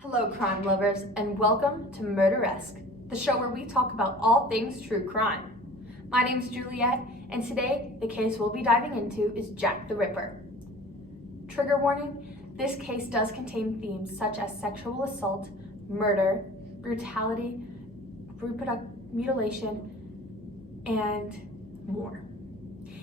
Hello, crime lovers, and welcome to Muderesque, the show where we talk about all things true crime. My name's Juliet, and today the case we'll be diving into is Jack the Ripper. Trigger warning, this case does contain themes such as sexual assault, murder, brutality, reproductive mutilation, and more.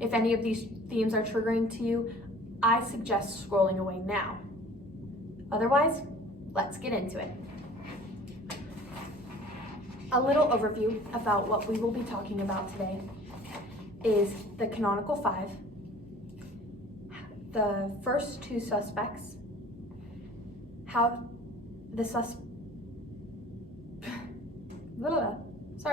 If any of these themes are triggering to you, I suggest scrolling away now. Otherwise, let's get into it. A little overview about what we will be talking about today is the canonical five, the first two suspects, how the sorry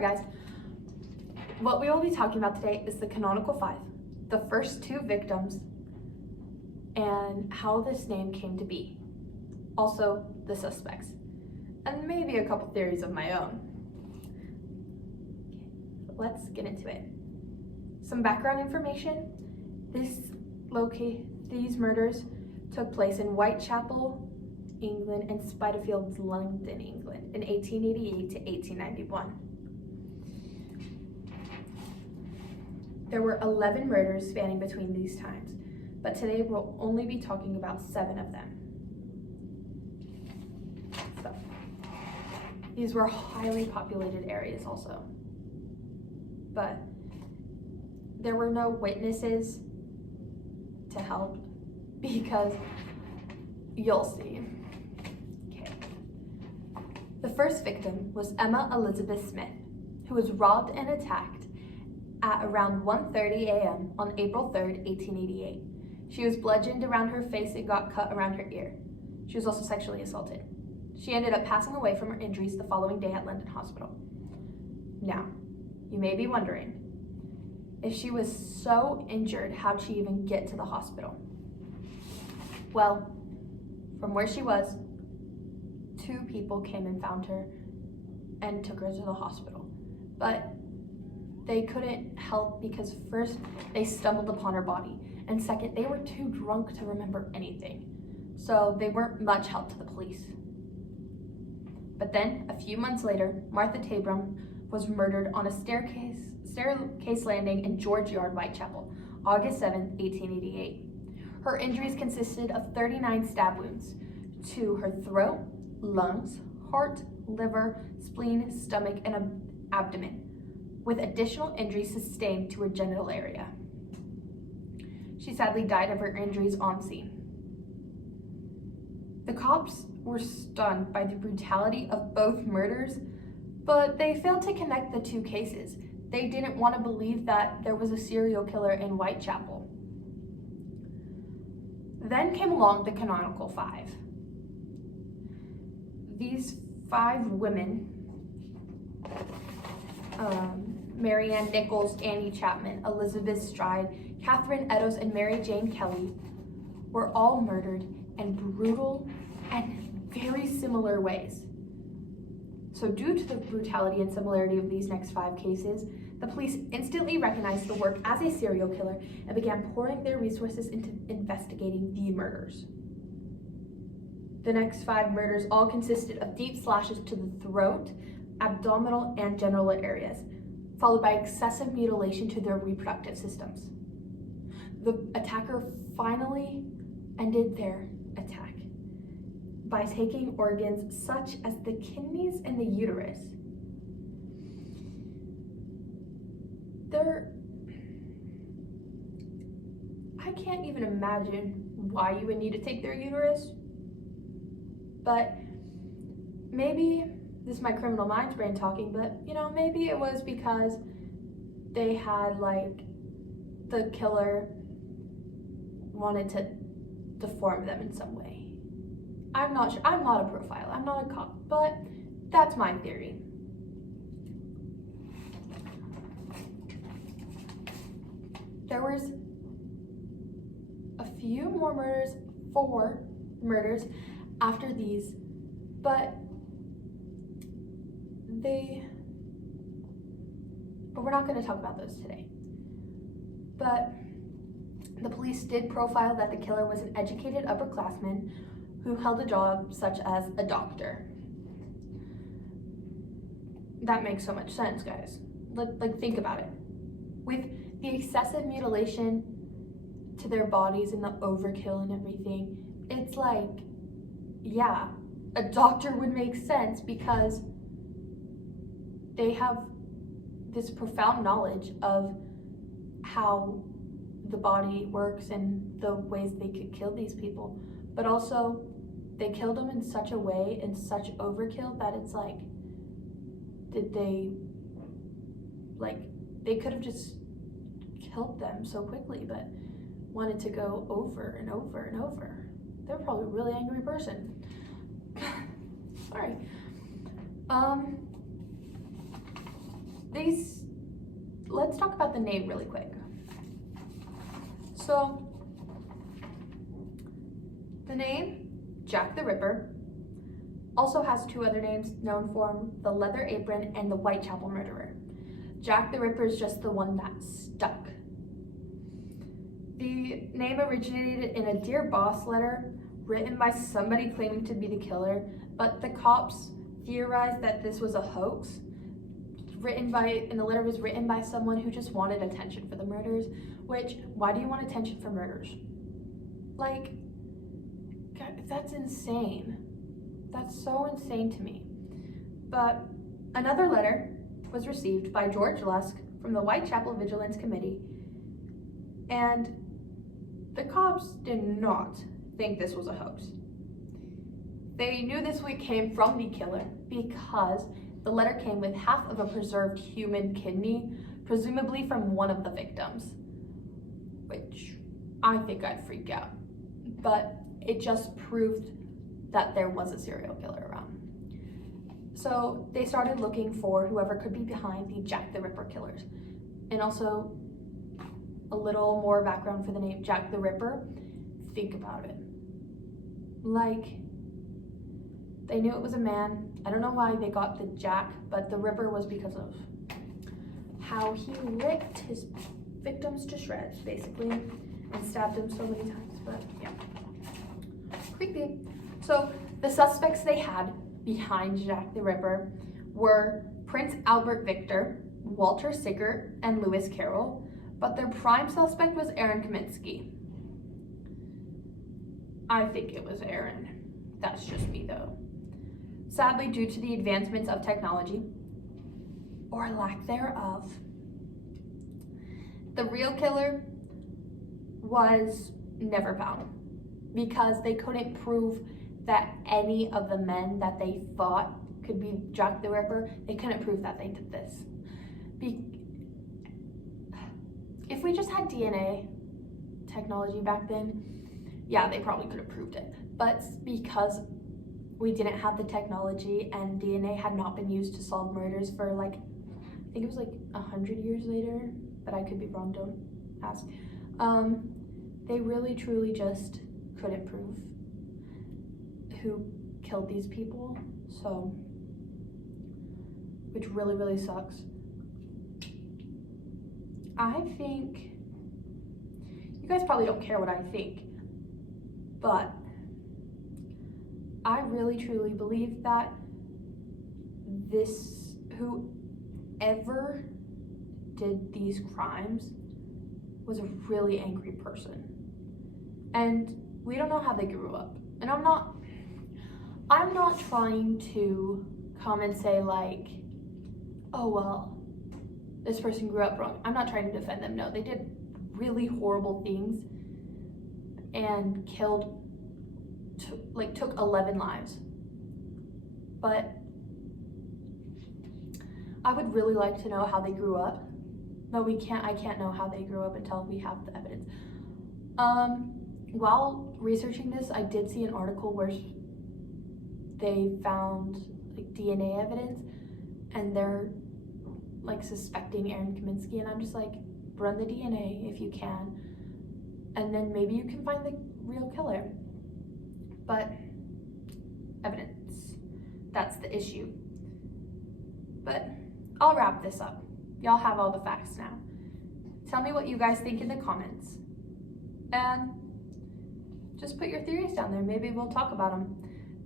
guys. What we will be talking about today is the canonical five, the first two victims, and how this name came to be. Also, the suspects, and maybe a couple theories of my own. Let's get into it. Some background information. These murders took place in Whitechapel, England, and Spitalfields, London, England, in 1888 to 1891. There were 11 murders spanning between these times, but today we'll only be talking about 7 of them. So, these were highly populated areas also, but there were no witnesses to help because you'll see. Okay. The first victim was Emma Elizabeth Smith, who was robbed and attacked at around 1:30 a.m. on April 3rd, 1888. She was bludgeoned around her face and got cut around her ear. She was also sexually assaulted. She ended up passing away from her injuries the following day at London Hospital. Now, you may be wondering, if she was so injured, how'd she even get to the hospital? Well, from where she was, 2 people came and found her and took her to the hospital. But they couldn't help because first, they stumbled upon her body, and second, they were too drunk to remember anything. So they weren't much help to the police. But then, a few months later, Martha Tabram was murdered on a staircase landing in George Yard, Whitechapel, August 7, 1888. Her injuries consisted of 39 stab wounds to her throat, lungs, heart, liver, spleen, stomach, and abdomen, with additional injuries sustained to her genital area. She sadly died of her injuries on scene. The cops were stunned by the brutality of both murders, but they failed to connect the 2 cases. They didn't want to believe that there was a serial killer in Whitechapel. Then came along the canonical 5. These 5 women, Mary Ann Nichols, Annie Chapman, Elizabeth Stride, Catherine Eddowes, and Mary Jane Kelly, were all murdered in brutal and very similar ways. So due to the brutality and similarity of these next 5 cases, the police instantly recognized the work as a serial killer and began pouring their resources into investigating the murders. The next 5 murders all consisted of deep slashes to the throat, abdominal, and genital areas, followed by excessive mutilation to their reproductive systems. The attacker finally ended their attack by taking organs such as the kidneys and the uterus. I can't even imagine why you would need to take their uterus, but maybe, this is my criminal minds brain talking, but maybe it was because they had the killer wanted to deform them in some way. I'm not sure. I'm not a profiler. I'm not a cop, but that's my theory. There was a few more murders, 4 murders after these, but we're not going to talk about those today. But The police did profile that the killer was an educated upperclassman who held a job such as a doctor. That makes so much sense, guys. Like, think about it. With the excessive mutilation to their bodies and the overkill and everything, it's like, yeah, a doctor would make sense because they have this profound knowledge of how the body works and the ways they could kill these people. But also, they killed them in such a way, in such overkill, that it's like, did they, like, they could have just killed them so quickly, but wanted to go over and over and over. They're probably a really angry person. Sorry. Let's talk about the name really quick. So, the name, Jack the Ripper, also has two other names known for him, the Leather Apron and the Whitechapel Murderer. Jack the Ripper is just the one that stuck. The name originated in a Dear Boss letter written by somebody claiming to be the killer, but the cops theorized that this was a hoax. And the letter was written by someone who just wanted attention for the murders, which, why do you want attention for murders? Like, God, that's insane. That's so insane to me. But another letter was received by George Lusk from the Whitechapel Vigilance Committee, and the cops did not think this was a hoax. They knew this came from the killer because the letter came with half of a preserved human kidney, presumably from one of the victims, which I think I'd freak out. But it just proved that there was a serial killer around. So they started looking for whoever could be behind the Jack the Ripper killers. And also, a little more background for the name Jack the Ripper. Think about it. Like, they knew it was a man. I don't know why they got the Jack, but the Ripper was because of how he ripped his victims to shreds, basically, and stabbed them so many times. But yeah, creepy. So the suspects they had behind Jack the Ripper were Prince Albert Victor, Walter Sickert, and Lewis Carroll, but their prime suspect was Aaron Kaminsky. I think it was Aaron. That's just me though. Sadly, due to the advancements of technology, or lack thereof, the real killer was never found because they couldn't prove that any of the men that they thought could be Jack the Ripper, they couldn't prove that they did this. If we just had DNA technology back then, yeah, they probably could have proved it. But because we didn't have the technology and DNA had not been used to solve murders for like, I think it was like 100 years later, but I could be wrong, don't ask. They really truly just couldn't prove who killed these people, so, which really, really sucks. I think, you guys probably don't care what I think, but I really truly believe that whoever did these crimes was a really angry person. And we don't know how they grew up. And I'm not trying to come and say like, oh, well, this person grew up wrong. I'm not trying to defend them. No, they did really horrible things and took 11 lives. But I would really like to know how they grew up. But I can't know how they grew up until we have the evidence. While researching this, I did see an article where they found like DNA evidence and they're like suspecting Aaron Kaminsky, and I'm just like, run the DNA if you can, and then maybe you can find the real killer. But evidence, that's the issue. But I'll wrap this up. Y'all have all the facts now. Tell me what you guys think in the comments. and just put your theories down there. Maybe we'll talk about them.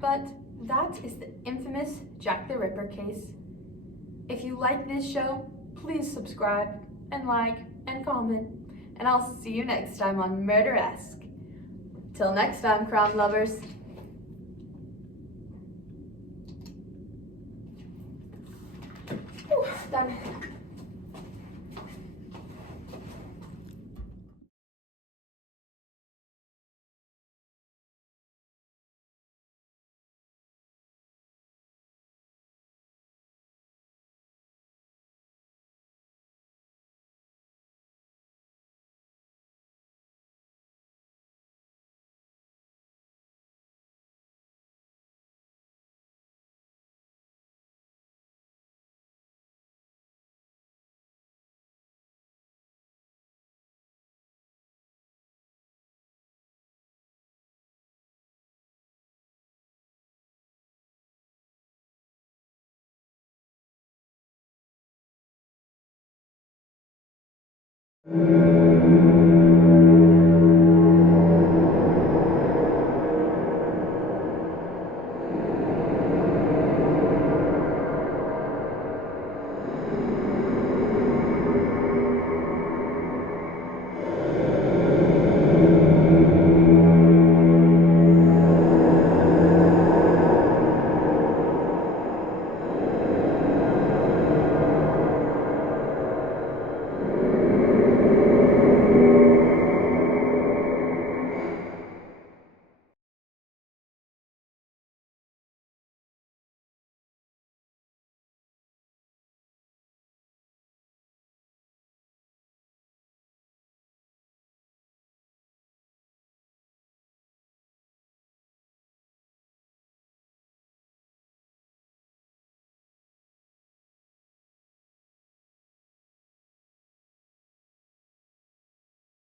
But that is the infamous Jack the Ripper case. If you like this show, please subscribe and like and comment. And I'll see you next time on Muderesque. Till next time, crime lovers. Done.